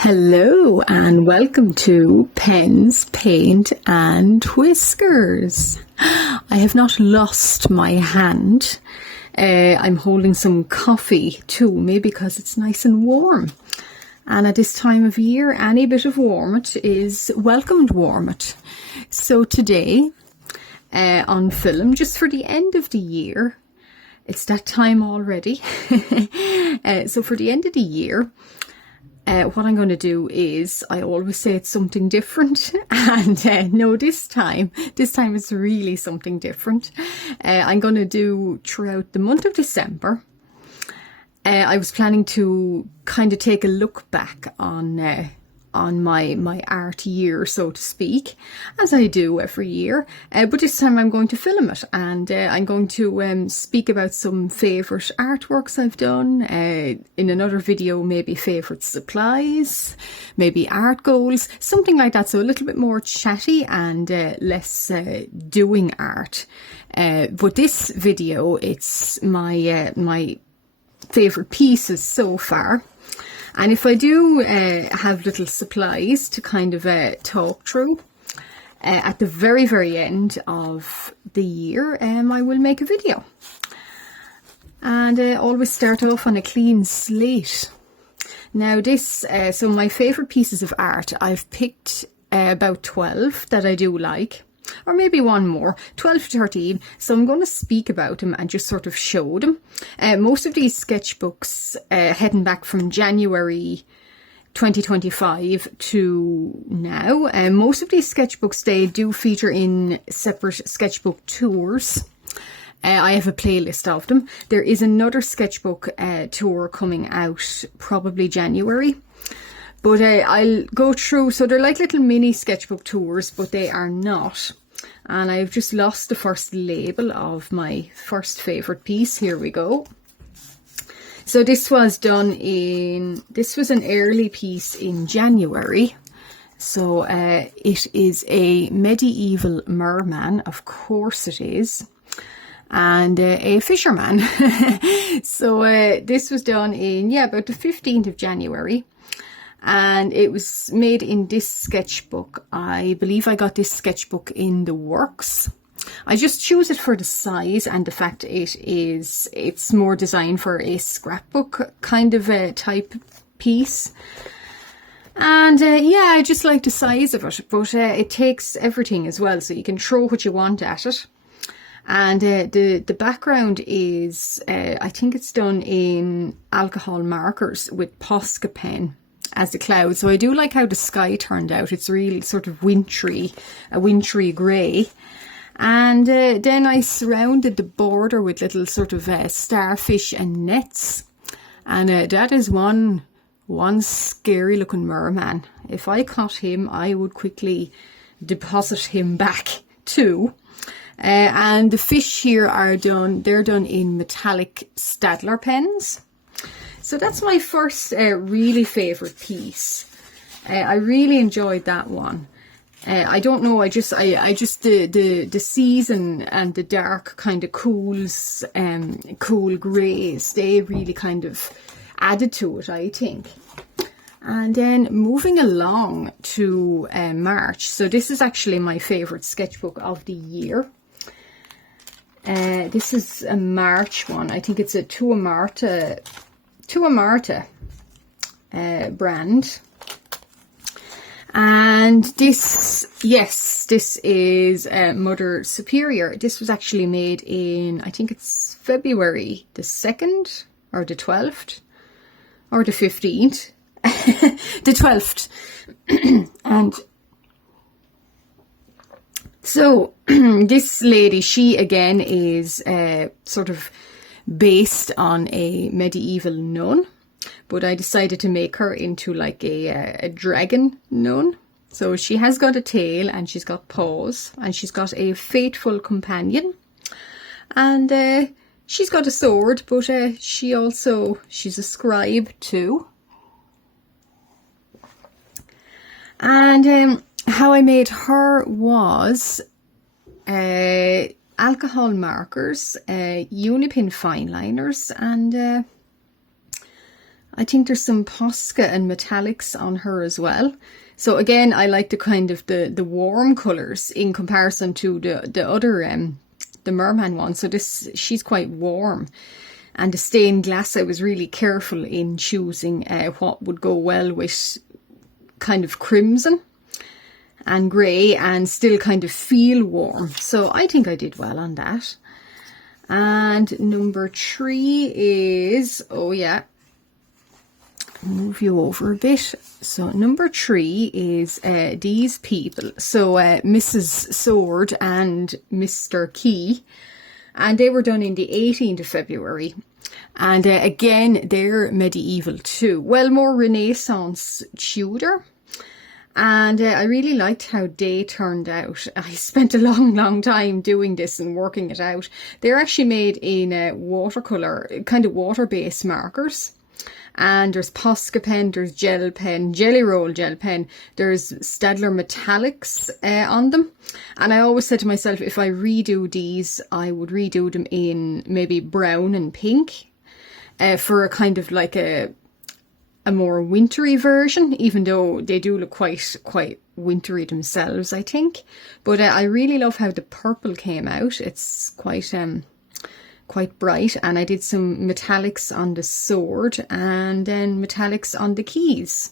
Hello and welcome to Pens, Paint and Whiskers. I have not lost my hand. I'm holding some coffee too, maybe because it's nice and warm. And at this time of year, any bit of warmth is welcomed warmth. So today, on film, just for the end of the year, it's that time already. So for the end of the year, what I'm going to do is, I always say it's something different, and no, this time it's really something different. I'm going to do throughout the month of December. I was planning to kind of take a look back on my art year, so to speak, as I do every year. But this time I'm going to film it, and I'm going to speak about some favourite artworks I've done. In another video, maybe favourite supplies, maybe art goals, something like that. So a little bit more chatty and less doing art. But this video, it's my favourite pieces so far. And if I do have little supplies to kind of talk through at the very, very end of the year, I will make a video. And always start off on a clean slate. Now this, so my favourite pieces of art, I've picked about 12 that I do like. Or maybe one more, 12 to 13. So I'm going to speak about them and just sort of show them. Most of these sketchbooks, heading back from January 2025 to now, most of these sketchbooks, they do feature in separate sketchbook tours. I have a playlist of them. There is another sketchbook tour coming out probably January. But I'll go through, so they're like little mini sketchbook tours, but they are not. And I've just lost the first label of my first favourite piece. Here we go. So this was done this was an early piece in January. So it is a medieval merman, of course it is. And a fisherman. So this was done in, about the 15th of January. And it was made in this sketchbook. I believe I got this sketchbook in the works. I just choose it for the size and the fact it's more designed for a scrapbook kind of a type piece. And I just like the size of it, but it takes everything as well, so you can throw what you want at it. And the background is, I think it's done in alcohol markers with Posca pen as the cloud. So I do like how the sky turned out. It's really sort of wintry, a wintry grey. And then I surrounded the border with little sort of starfish and nets. And that is one scary looking merman. If I caught him, I would quickly deposit him back too. And the fish here they're done in metallic Staedtler pens. So that's my first really favourite piece. I really enjoyed that one. I don't know, I just the season and the dark kind of cool greys, they really kind of added to it, I think. And then moving along to March. So this is actually my favourite sketchbook of the year. This is a March one. I think it's a Tuamarta brand. And this is Mother Superior. This was actually made in, I think it's February the 2nd or the 12th or the 15th. The 12th. And so this lady, she again is sort of based on a medieval nun, but I decided to make her into like a dragon nun. So she has got a tail and she's got paws and she's got a faithful companion, and she's got a sword, but she's a scribe too. And how I made her was alcohol markers, Unipin fine liners, and I think there's some Posca and metallics on her as well. So again, I like the kind of the warm colours in comparison to the other, the Merman one. So she's quite warm. And the stained glass, I was really careful in choosing what would go well with kind of crimson and grey and still kind of feel warm. So I think I did well on that. And number 3 is, oh yeah, move you over a bit. So number 3 is these people. So Mrs. Sword and Mr. Key. And they were done in the 18th of February. And again, they're medieval too. Well, more Renaissance Tudor. And I really liked how they turned out. I spent a long time doing this and working it out. They're actually made in watercolour, kind of water-based markers. And there's Posca pen, there's gel pen, Jelly Roll gel pen, there's Staedtler metallics on them. And I always said to myself, if I redo these, I would redo them in maybe brown and pink for a kind of like a more wintry version, even though they do look quite wintry themselves, I think. But I really love how the purple came out. It's quite bright, and I did some metallics on the sword and then metallics on the keys.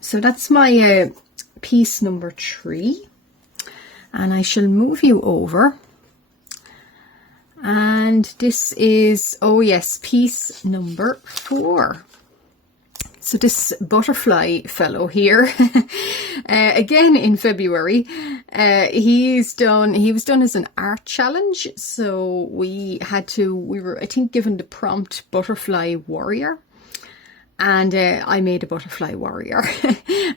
So that's my piece number 3, and I shall move you over. And this is, oh yes, piece number 4. So this butterfly fellow here, again in February, he was done as an art challenge. So we were, I think, given the prompt Butterfly Warrior. And I made a butterfly warrior.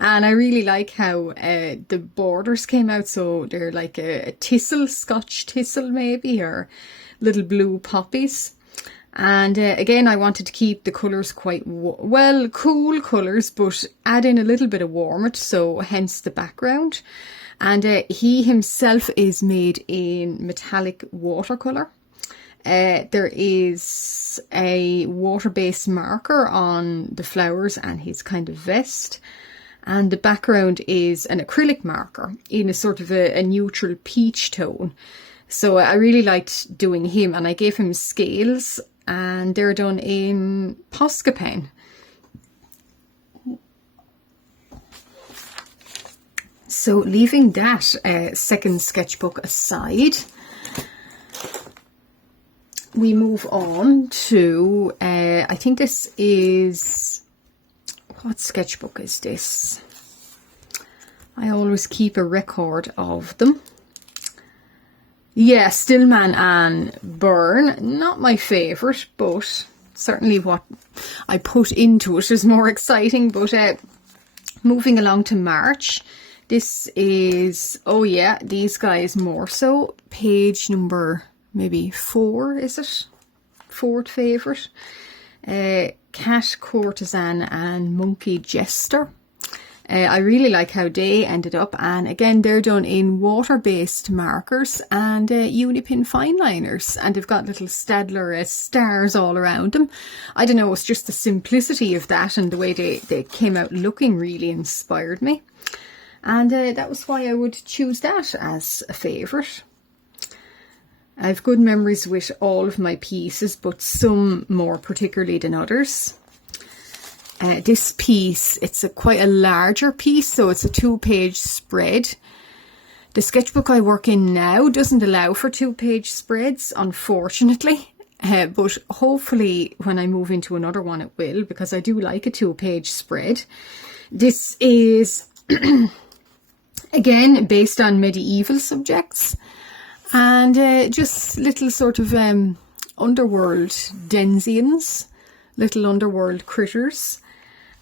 And I really like how the borders came out. So they're like a thistle, Scotch thistle maybe, or little blue poppies. And again, I wanted to keep the colours quite, cool colours, but add in a little bit of warmth, so hence the background. And he himself is made in metallic watercolour. There is a water-based marker on the flowers and his kind of vest. And the background is an acrylic marker in a sort of a neutral peach tone. So I really liked doing him, and I gave him scales, and they're done in Posca pen. So leaving that second sketchbook aside, we move on to, I think this is, what sketchbook is this? I always keep a record of them. Yeah, Stillman and Byrne. Not my favourite, but certainly what I put into it is more exciting. But moving along to March, this is, oh yeah, these guys more so. Page number maybe 4, is it? 4th favourite. Cat Courtesan and Monkey Jester. I really like how they ended up, and again they're done in water-based markers and Unipin fine liners, and they've got little Staedtler stars all around them. I don't know, it's just the simplicity of that and the way they came out looking really inspired me, and that was why I would choose that as a favourite. I have good memories with all of my pieces, but some more particularly than others. This piece, it's quite a larger piece, so it's a 2-page spread. The sketchbook I work in now doesn't allow for 2-page spreads, unfortunately. But hopefully when I move into another one it will, because I do like a 2-page spread. This is, again, based on medieval subjects. And just little sort of underworld denizens, little underworld critters.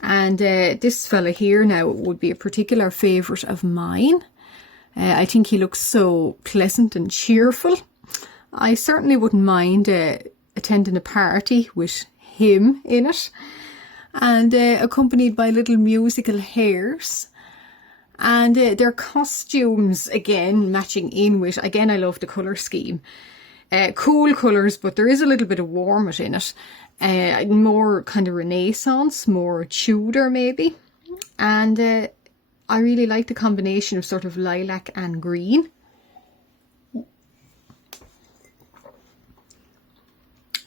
And this fella here now would be a particular favourite of mine. I think he looks so pleasant and cheerful. I certainly wouldn't mind attending a party with him in it. And accompanied by little musical hairs. And their costumes, again, matching in with, again, I love the colour scheme. Cool colours, but there is a little bit of warmth in it. More kind of Renaissance, more Tudor maybe. And I really like the combination of sort of lilac and green.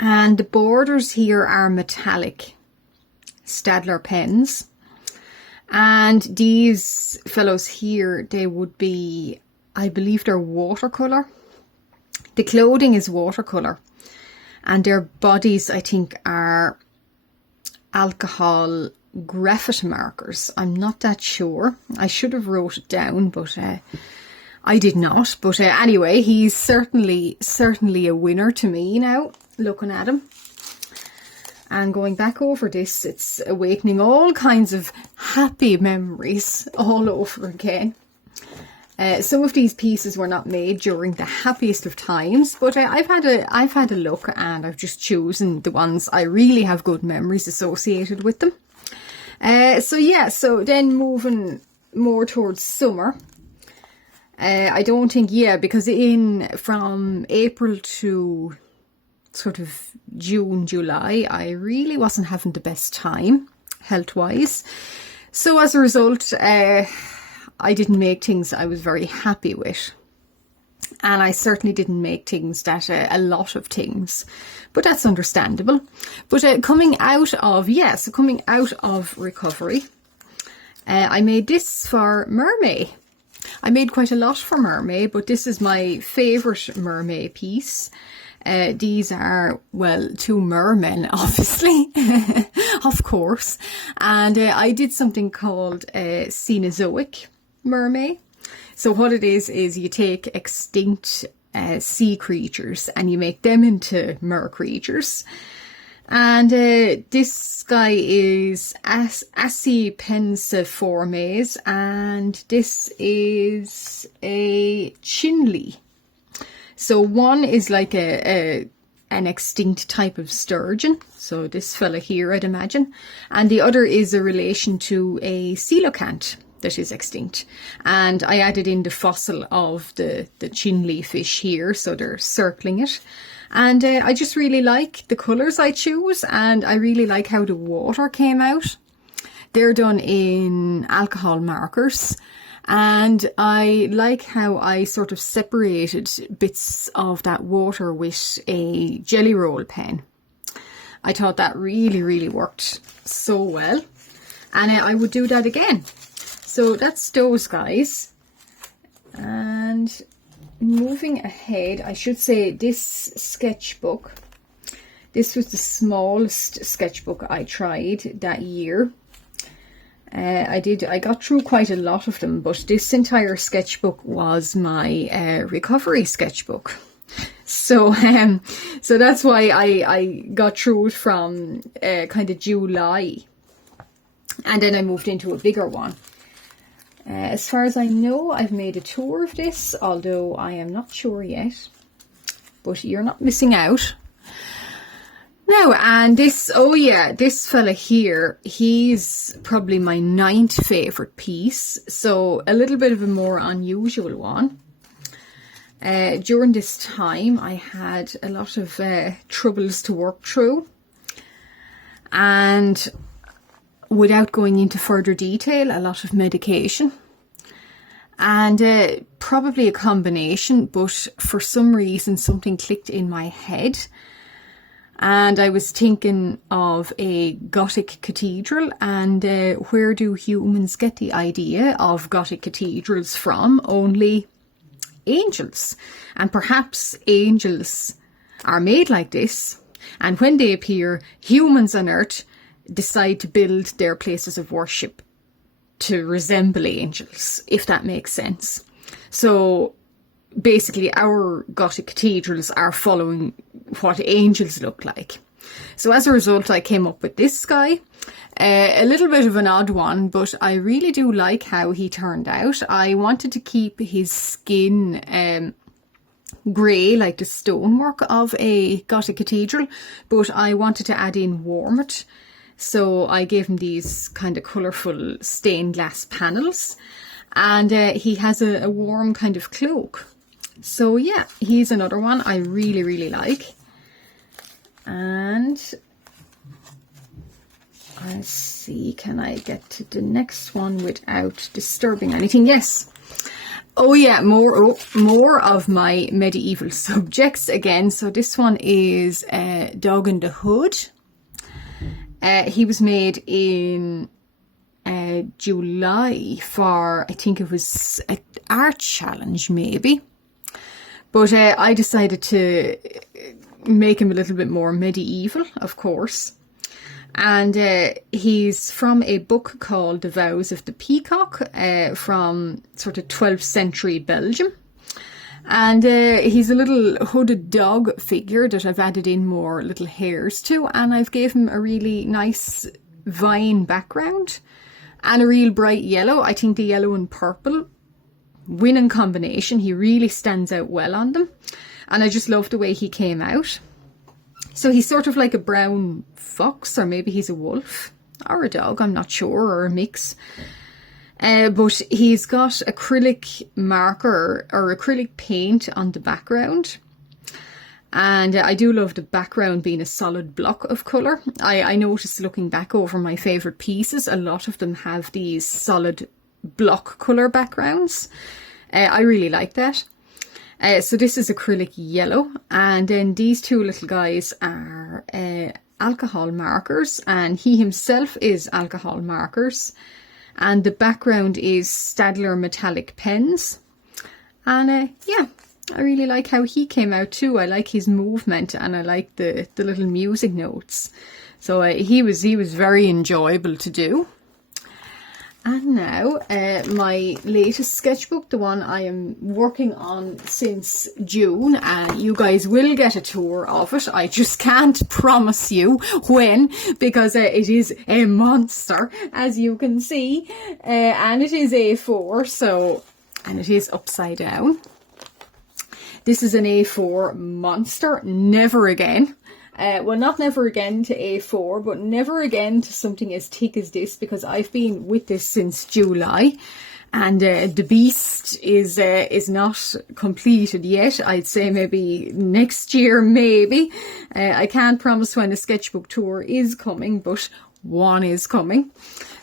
And the borders here are metallic Staedtler pens. And these fellows here, they would be, I believe they're watercolour. The clothing is watercolour. And their bodies, I think, are alcohol graphite markers. I'm not that sure. I should have wrote it down, but I did not. But anyway, he's certainly a winner to me now, looking at him. And going back over this, it's awakening all kinds of happy memories all over again. Some of these pieces were not made during the happiest of times, but I've had a look, and I've just chosen the ones I really have good memories associated with them. So then moving more towards summer. I don't think, because from April to sort of June, July, I really wasn't having the best time health-wise. So as a result, I didn't make things I was very happy with. And I certainly didn't make things that, a lot of things. But that's understandable. But coming out of recovery, I made this for Mermaid. I made quite a lot for Mermaid, but this is my favourite Mermaid piece. These are, well, two mermen, obviously, of course. And I did something called Cenozoic Mermaid. So what it is you take extinct sea creatures and you make them into mer creatures. And this guy is Accipensiformes, and this is a chinley. So one is like an extinct type of sturgeon. So this fella here, I'd imagine. And the other is a relation to a coelacanth that is extinct. And I added in the fossil of the chinley fish here. So they're circling it. And I just really like the colours I choose. And I really like how the water came out. They're done in alcohol markers. And I like how I sort of separated bits of that water with a jelly roll pen. I thought that really, really worked so well. And I would do that again. So that's those guys. And moving ahead, I should say this sketchbook. This was the smallest sketchbook I tried that year. I got through quite a lot of them, but this entire sketchbook was my recovery sketchbook. So that's why I got through it from kind of July. And then I moved into a bigger one. As far as I know, I've made a tour of this, although I am not sure yet. But you're not missing out. Now, and this fella here, he's probably my 9th favourite piece. So a little bit of a more unusual one. During this time, I had a lot of troubles to work through. And without going into further detail, a lot of medication. And probably a combination, but for some reason, something clicked in my head. And I was thinking of a Gothic cathedral, and where do humans get the idea of Gothic cathedrals from? Only angels. And perhaps angels are made like this, and when they appear, humans on earth decide to build their places of worship to resemble angels, if that makes sense. So basically our Gothic cathedrals are following what angels look like. So as a result, I came up with this guy. A little bit of an odd one, but I really do like how he turned out. I wanted to keep his skin grey, like the stonework of a Gothic cathedral, but I wanted to add in warmth. So I gave him these kind of colourful stained glass panels. And he has a warm kind of cloak. So yeah, he's another one I really like. And let's see, can I get to the next one without disturbing anything? Yes. Oh yeah, more of my medieval subjects again. So this one is Dog in the Hood. He was made in July for, I think it was an art challenge maybe. But I decided to make him a little bit more medieval, of course. And he's from a book called The Vows of the Peacock from sort of 12th century Belgium. And he's a little hooded dog figure that I've added in more little hairs to. And I've gave him a really nice vine background and a real bright yellow. I think the yellow and purple winning combination. He really stands out well on them. And I just love the way he came out. So he's sort of like a brown fox, or maybe he's a wolf or a dog, I'm not sure, or a mix. But he's got acrylic marker or acrylic paint on the background. And I do love the background being a solid block of colour. I noticed looking back over my favourite pieces, a lot of them have these solid block colour backgrounds. I really like that. So this is acrylic yellow, and then these two little guys are alcohol markers, and he himself is alcohol markers, and the background is Staedtler metallic pens. And yeah, I really like how he came out too. I like his movement, and I like the little music notes. So he was very enjoyable to do. And now, my latest sketchbook, the one I am working on since June, and you guys will get a tour of it. I just can't promise you when, because it is a monster, as you can see, and it is A4, so, and it is upside down. This is an A4 monster, never again. Well, not never again to A4, but never again to something as thick as this, because I've been with this since July, and the beast is not completed yet. I'd say maybe next year, maybe. I can't promise when a sketchbook tour is coming, but one is coming.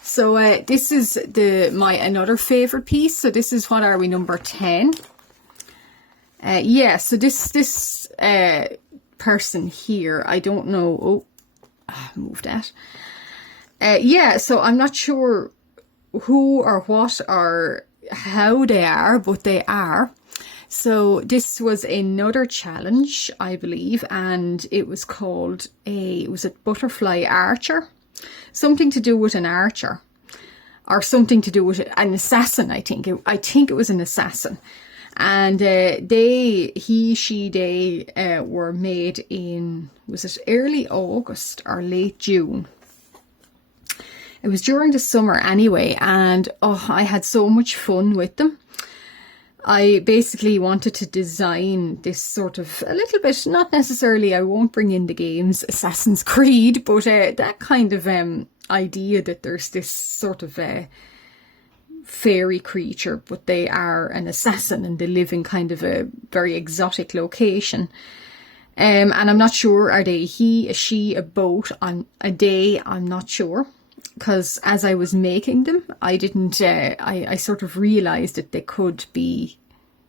So this is my another favourite piece. So this is, what are we, number 10? Yeah, so this person here, I don't know, move that. Yeah, so I'm not sure who or what or how they are, but they are. So this was another challenge, I believe, and it was called was it Butterfly Archer? Something to do with an archer, or something to do with an assassin, I think. I think it was an assassin. And they were made in, was it early August or late June? It was during the summer anyway, and oh, I had so much fun with them. I basically wanted to design this sort of a little bit, not necessarily, I won't bring in the games Assassin's Creed, but that kind of idea that there's this sort of fairy creature, but they are an assassin and they live in kind of a very exotic location. And I'm not sure, are they he, a she, a boat, on a day? I'm not sure, because as I was making them, I didn't, I sort of realised that they could be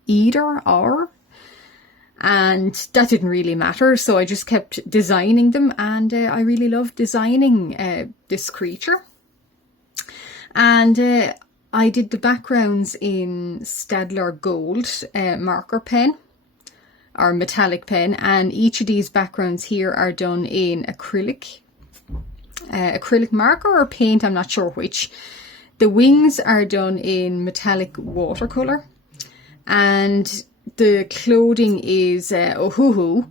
either or, and that didn't really matter. So I just kept designing them, and I really loved designing this creature. And I did the backgrounds in Staedtler Gold marker pen or metallic pen, and each of these backgrounds here are done in acrylic marker or paint, I'm not sure which. The wings are done in metallic watercolour, and the clothing is Ohuhu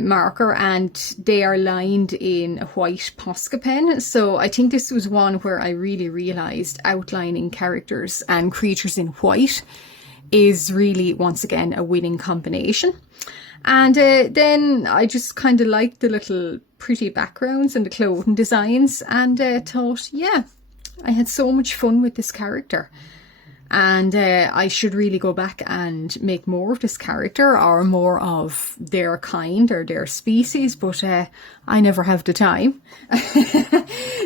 marker, and they are lined in a white Posca pen. So I think this was one where I really realised outlining characters and creatures in white is really, once again, a winning combination. And then I just kind of liked the little pretty backgrounds and the clothing designs, and thought, yeah, I had so much fun with this character. And I should really go back and make more of this character or more of their kind or their species, but I never have the time.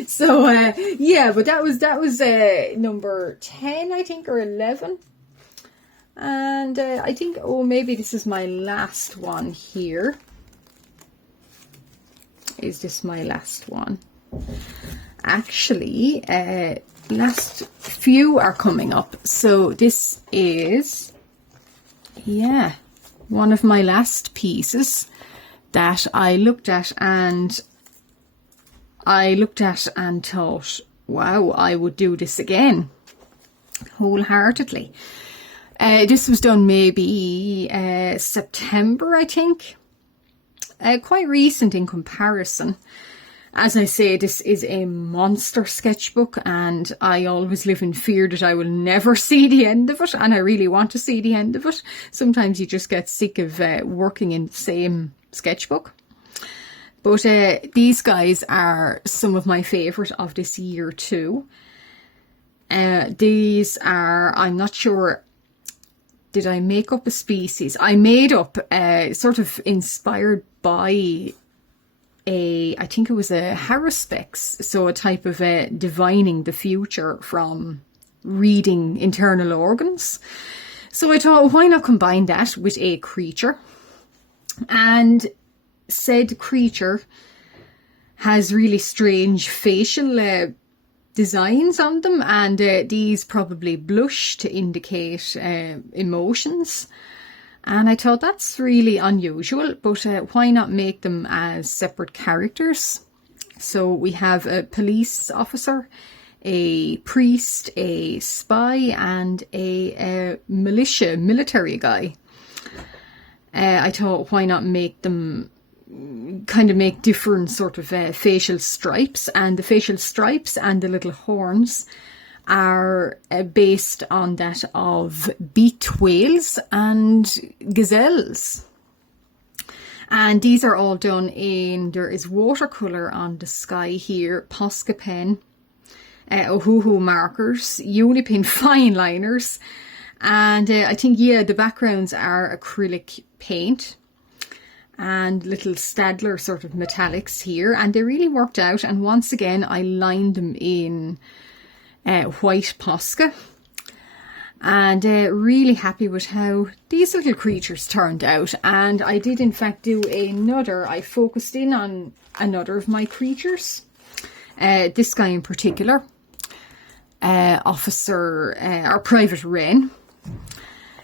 So yeah, but that was number 10, I think, or 11. And I think, oh, maybe this is my last one here. Is this my last one? Actually, last few are coming up. So this is, yeah, one of my last pieces that I looked at and thought, wow, I would do this again wholeheartedly. This was done maybe September, I think. Quite recent in comparison. As I say, this is a monster sketchbook, and I always live in fear that I will never see the end of it, and I really want to see the end of it. Sometimes you just get sick of working in the same sketchbook. But these guys are some of my favourite of this year too. These are, I'm not sure, did I make up a species? I made up sort of inspired by I think it was a Haruspex, so a type of divining the future from reading internal organs. So I thought, why not combine that with a creature? And said creature has really strange facial designs on them, and these probably blush to indicate emotions. And I thought that's really unusual, but why not make them as separate characters? So we have a police officer, a priest, a spy, and a military guy. I thought, why not make them kind of make different sort of facial stripes, and the facial stripes and the little horns are based on that of beaked whales and gazelles. And these are all done in, there is watercolour on the sky here, Posca pen, Ohuhu markers, Unipin fine liners, and I think, yeah, the backgrounds are acrylic paint and little Staedtler sort of metallics here, and they really worked out. And once again, I lined them in white Posca, and really happy with how these little creatures turned out. And I did in fact do another, I focused in on another of my creatures, this guy in particular, Officer or Private Wren.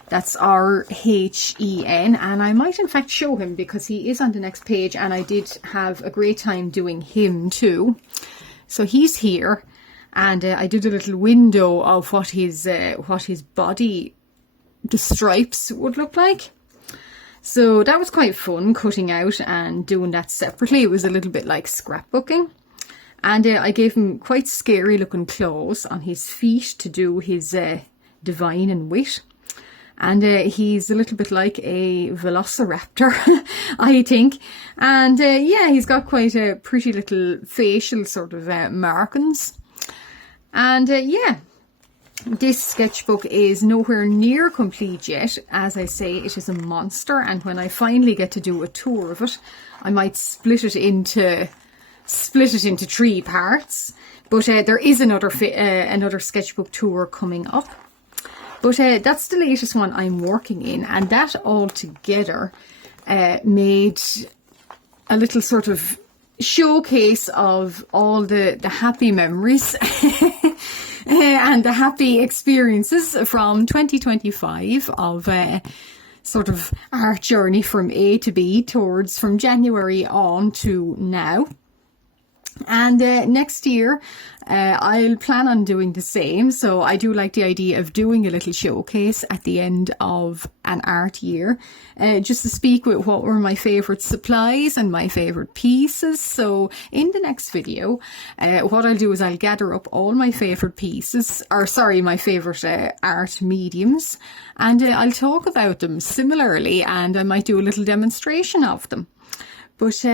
That's R-H-E-N, and I might in fact show him because he is on the next page, and I did have a great time doing him too. So he's here, and I did a little window of what his body, the stripes would look like. So that was quite fun, cutting out and doing that separately. It was a little bit like scrapbooking. And I gave him quite scary looking claws on his feet to do his divine and wit. And he's a little bit like a velociraptor, I think. And yeah, he's got quite a pretty little facial sort of markings. And yeah, this sketchbook is nowhere near complete yet. As I say, it is a monster, and when I finally get to do a tour of it, I might split it into 3 parts. But there is another sketchbook tour coming up. But that's the latest one I'm working in, and that all together made a little sort of showcase of all the happy memories and the happy experiences from 2025 of sort of art journey from A to B towards from January on to now. And next year I'll plan on doing the same. So I do like the idea of doing a little showcase at the end of an art year, just to speak with what were my favourite supplies and my favourite pieces. So in the next video, what I'll do is I'll gather up all my favourite pieces, or sorry, my favourite art mediums, and I'll talk about them similarly, and I might do a little demonstration of them. But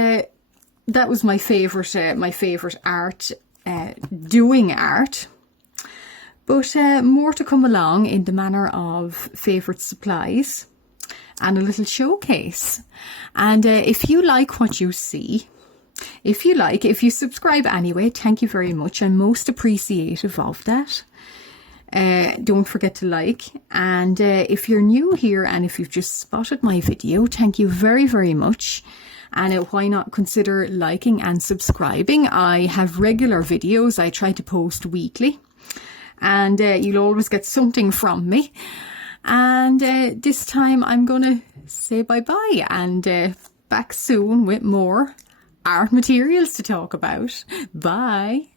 that was my favourite art, doing art. But more to come along in the manner of favourite supplies and a little showcase. And if you like what you see, if you subscribe anyway, thank you very much. I'm most appreciative of that. Don't forget to like. And if you're new here and if you've just spotted my video, thank you very, very much. And why not consider liking and subscribing? I have regular videos. I try to post weekly. And you'll always get something from me. And this time I'm going to say bye-bye and back soon with more art materials to talk about. Bye.